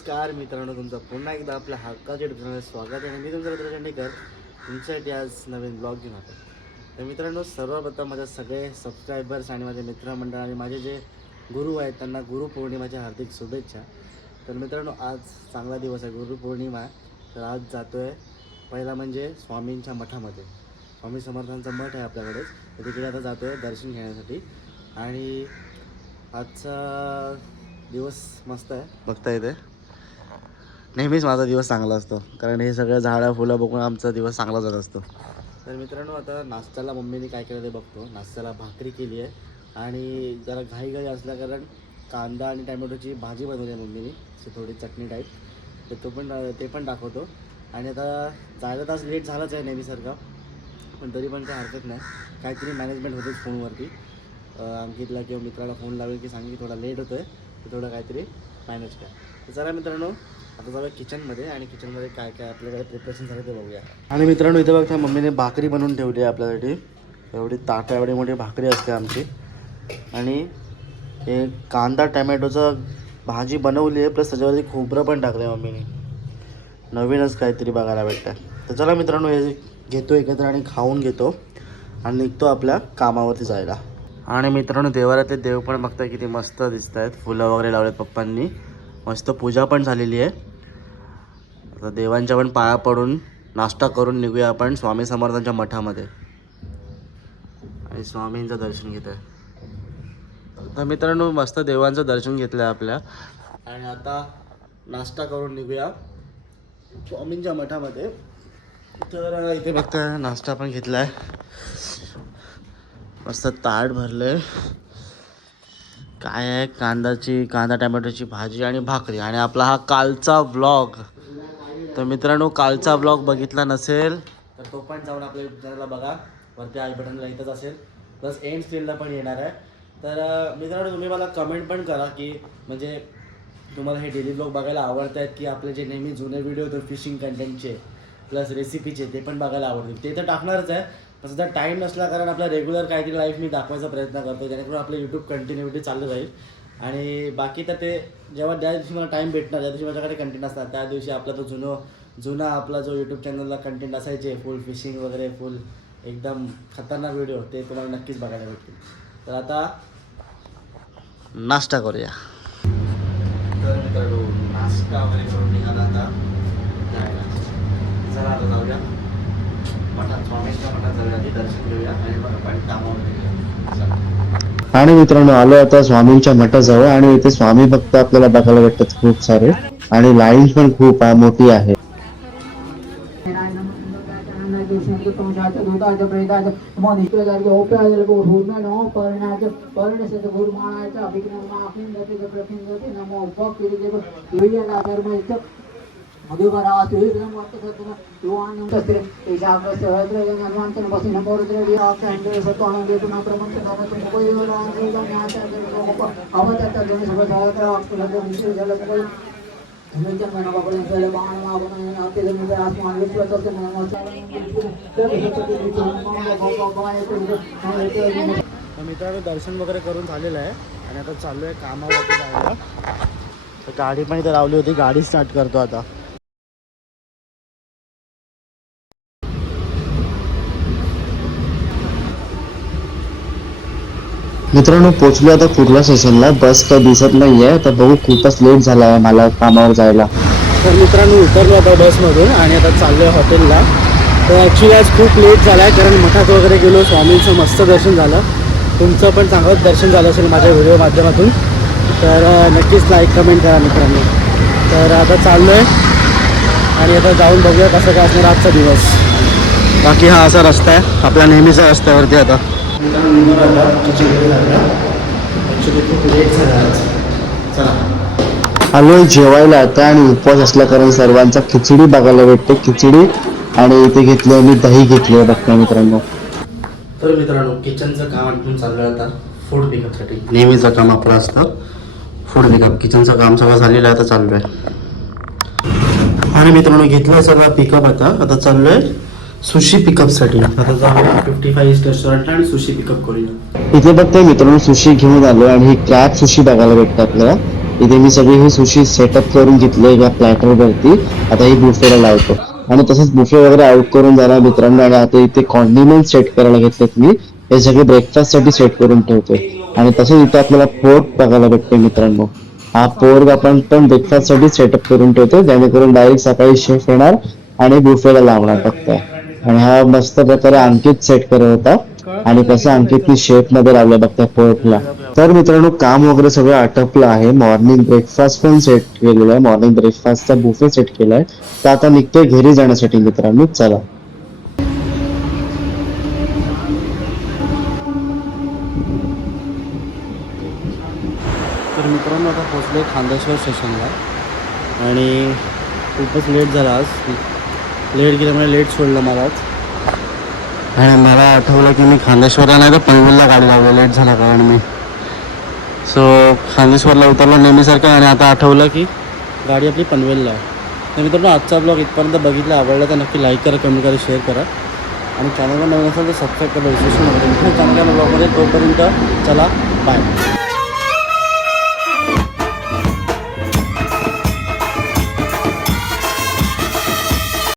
नमस्कार मित्रांनो, तुमचं पुन्हा एकदा आपल्या हक्काच्या चॅनलमध्ये स्वागत आहे. मी तुमचा मित्र चंडीकर तुमच्यासाठी आज नवीन ब्लॉग घेऊन आलो. तर मित्रांनो, सर्वप्रथम माझे सगळे सबस्क्रायबर्स आणि माझे मित्रमंडळ आणि माझे जे गुरु आहेत त्यांना गुरुपौर्णिमेच्या हार्दिक शुभेच्छा. तर मित्रांनो, आज चांगला दिवस आहे, गुरुपौर्णिमा आहे. तर आज जातो आहे पहिला म्हणजे स्वामींच्या मठामध्ये. स्वामी समर्थांचा मठ आहे आपल्याकडेच, तर तिकडे आता जातो आहे दर्शन घेण्यासाठी. आणि आजचा दिवस मस्त आहे, बघता येते. नेहमीच माझा दिवस चांगला असतो, कारण हे सगळं झाडं फुलं बघून आमचा दिवस चांगला जात असतो. तर मित्रांनो, आता नाश्त्याला मम्मीने काय केलं ते बघतो. नाश्त्याला भाकरी केली आहे आणि जरा घाई असल्या कारण कांदा आणि टॅमॅटोची भाजी बनवली आहे मम्मीने, अशी थोडी चटणी टाईप. तर ते पण दाखवतो. आणि आता जायला तास लेट झालाच आहे नेहमीसारखा, पण तरी पण काय हरकत नाही. काहीतरी मॅनेजमेंट होतेच फोनवरती. अंकितला किंवा मित्राला फोन लावेल की सांगेल की थोडा लेट होतो आहे, तर थोडं काहीतरी मॅनेज करा. तर चला मित्रांनो, आता जाऊया किचनमध्ये आणि किचनमध्ये काय काय आपल्याकडे प्रिपरेशन झालं ते बघूया. आणि मित्रांनो, इथं बघता मम्मीने भाकरी बनवून ठेवली आहे आपल्यासाठी. एवढी ताट एवढी मोठी भाकरी असते आमची. आणि हे कांदा टॅमॅटोचं भाजी बनवली आहे, प्लस त्याच्यावरती खोबरं पण टाकलं आहे मम्मीने. नवीनच काहीतरी बघायला भेटतं. तर चला मित्रांनो, हे घेतो एकत्र आणि खाऊन घेतो आणि निघतो आपल्या कामावरती जायला. आणि मित्रांनो, देवारातले देव पण बघताय किती मस्त दिसत आहेत. फुलं वगैरे लावलेत पप्पांनी, मस्त पूजा पण झालेली आहे. आता देवांच्या पण पाया पडून नाश्ता करून निघूया आपण स्वामी समर्थांच्या मठामध्ये आणि स्वामींचं दर्शन घेत आहे. तर मित्रांनो, मस्त देवांचं दर्शन घेतलं आहे आपल्या, आणि आता नाश्ता करून निघूया स्वामींच्या मठामध्ये. तर इथे बघता नाश्ता पण घेतला आहे, मस्त ताट भरले. काय आहे, कांदा टॅमॅटोची भाजी आणि भाकरी. आणि आपला हा कालचा ब्लॉग. तर मित्रांनो, कालचा ब्लॉग बघितला नसेल तर तो पण जाऊन आपल्या यूट्यूब चॅनलला बघा, वरती आय बटनला इथंच असेल, प्लस एंड स्क्रीनला पण येणार आहे. तर मित्रांनो, तुम्ही मला कमेंट पण करा की म्हणजे तुम्हाला हे डेली ब्लॉग बघायला आवडत आहेत की आपले जे नेहमी जुने व्हिडिओ होते फिशिंग कंटेंटचे प्लस रेसिपीचे ते पण बघायला आवडतील. ते तर टाकणारच आहे, पण सध्या टाईम नसला कारण आपला रेग्युलर काहीतरी लाईफ मी दाखवायचा प्रयत्न करतो, जेणेकरून आपलं यूट्यूब कंटिन्युटी चालू राहील. आणि बाकी तर ते जेव्हा ज्या दिवशी मला टाईम भेटणार, ज्या दिवशी माझ्याकडे कंटेंट असतात, त्या दिवशी आपला तो जुना आपला जो यूट्यूब चॅनलला कंटेंट असायचे फुल फिशिंग वगैरे, फुल एकदम खतरनाक व्हिडिओ, ते तुम्हाला नक्कीच बघायला भेटतील. तर आता नाश्ता करूया. तर मित्रांनो, नाश्ता वगैरे करून निघाला आता जायला. चला आता जाऊया मठात, स्वामींच्या मठात जाऊया, आधी दर्शन घेऊया आणि कामावर. आणि मित्रांनो, आलो आता स्वामींच्या मठाजवळ आणि इथे स्वामी भक्त आपल्याला बघायला भेटतात खूप सारे, आणि लाईन पण खूप मोठी आहे. मित्रांनो, दर्शन वगैरे करून झालेलं आहे आणि आता चालू आहे कामावरती जायला. तर गाडी पण इथे लावली होती, गाडी स्टार्ट करतो आता. मित्रांनो, पोचलो आता कुर्ला स्टेशनला. बस काही दिसत नाही आहे, तर बघू खूपच लेट झाला आहे मला कामावर जायला. तर मित्रांनो, उतरलो आता बसमधून आणि आता चाललो आहे हॉटेलला. तर ॲक्च्युली आज खूप लेट झाला आहे, कारण मठात वगैरे गेलो, स्वामींचं मस्त दर्शन झालं. तुमचं पण चांगलंच दर्शन झालं असेल माझ्या व्हिडिओ माध्यमातून, तर नक्कीच लाईक कमेंट करा मित्रांनो. तर आता चाललो आहे आणि आता जाऊन बघूया कसं काय असणार आजचा दिवस. बाकी हा असा रस्ता आहे आपला नेहमीचा रस्त्यावरती. आता आलो जेवायला आता, आणि उपवास असल्या कारण सर्वांचा खिचडी बघायला भेटते. खिचडी आणि इथे घेतली आणि दही घेतली आहे बघता मित्रांनो. तर मित्रांनो, किचनचं काम आणखून चाललं आहे आता फूड पिकअपसाठी. नेहमीचं काम आपलं असतं फूड पिकअप. किचनचं काम सगळं झालेलं आहे, आता चालू आहे. आणि मित्रांनो, घेतलं आहे सगळं पिकअप. आता चाललो आहे सुशी पिकअपसाठी. आता जाऊया 55 ईस्ट रेस्टॉरंटला आणि सुशी पिकअप करूया. इथे बघताय मित्रांनो, सुशी घेऊन आलो आणि ही क्रॅब सुशी बघायला भेटतं आपल्याला. इथे मी सगळी ही सुशी सेटअप करून घेतली या प्लॅटरवरती. आता ही बुफेला लावतो आणि तसंच बुफे वगैरे आउट करून जाणार मित्रांनो. आणि आता इथे कॉन्डिमेंट सेट करायला घेतलेत मी. हे सगळे ब्रेकफास्ट साठी सेट करून ठेवतोय. आणि तसेच इथे आपल्याला पोर्क बघायला भेटतोय मित्रांनो. हा पोर्क आपण पण ब्रेकफास्ट साठी सेटअप करून ठेवतो, जेणेकरून डायरेक्ट सकाळी शेफ येणार आणि बुफेला लावणार फक्त. आणि हा मस्त प्रकारे अंकित सेट करत होता. आणि कसं अंकितने शेप मध्ये लावलं बघता पोर्कला. तर मित्रांनो काम वगैरे सगळं आटपलं आहे. मॉर्निंग ब्रेकफास्ट पण सेट केलेला आहे. मॉर्निंग ब्रेकफास्टचा बुफे सेट केलाय. तर आता निघतोय घरी जाण्यासाठी मित्रांनो. चला. तर मित्रांनो आता पोचलो खांदेश्वर स्टेशनला आणि खूपच लेट झाला आज. लेट गेल्यामुळे लेट सोडलं मला आज. आणि मला आठवलं की मी खांदेश्वरला नाही तर पनवेलला गाडी लावलं लेट झाला कारण मी. सो खांदेश्वरला उतरलो नेहमीसारखं आणि आता आठवलं की गाडी आपली पनवेलला आहे. तर मित्रांनो आजचा ब्लॉग इथपर्यंत बघितला, आवडला तर नक्की लाईक करा, कमेंट करा, शेअर करा आणि चॅनलवर नवीन असेल तर सबस्क्राईब करा विशेष नव्हतं. चॅनलच्या ब्लॉगमध्ये तोपर्यंत चला बाय.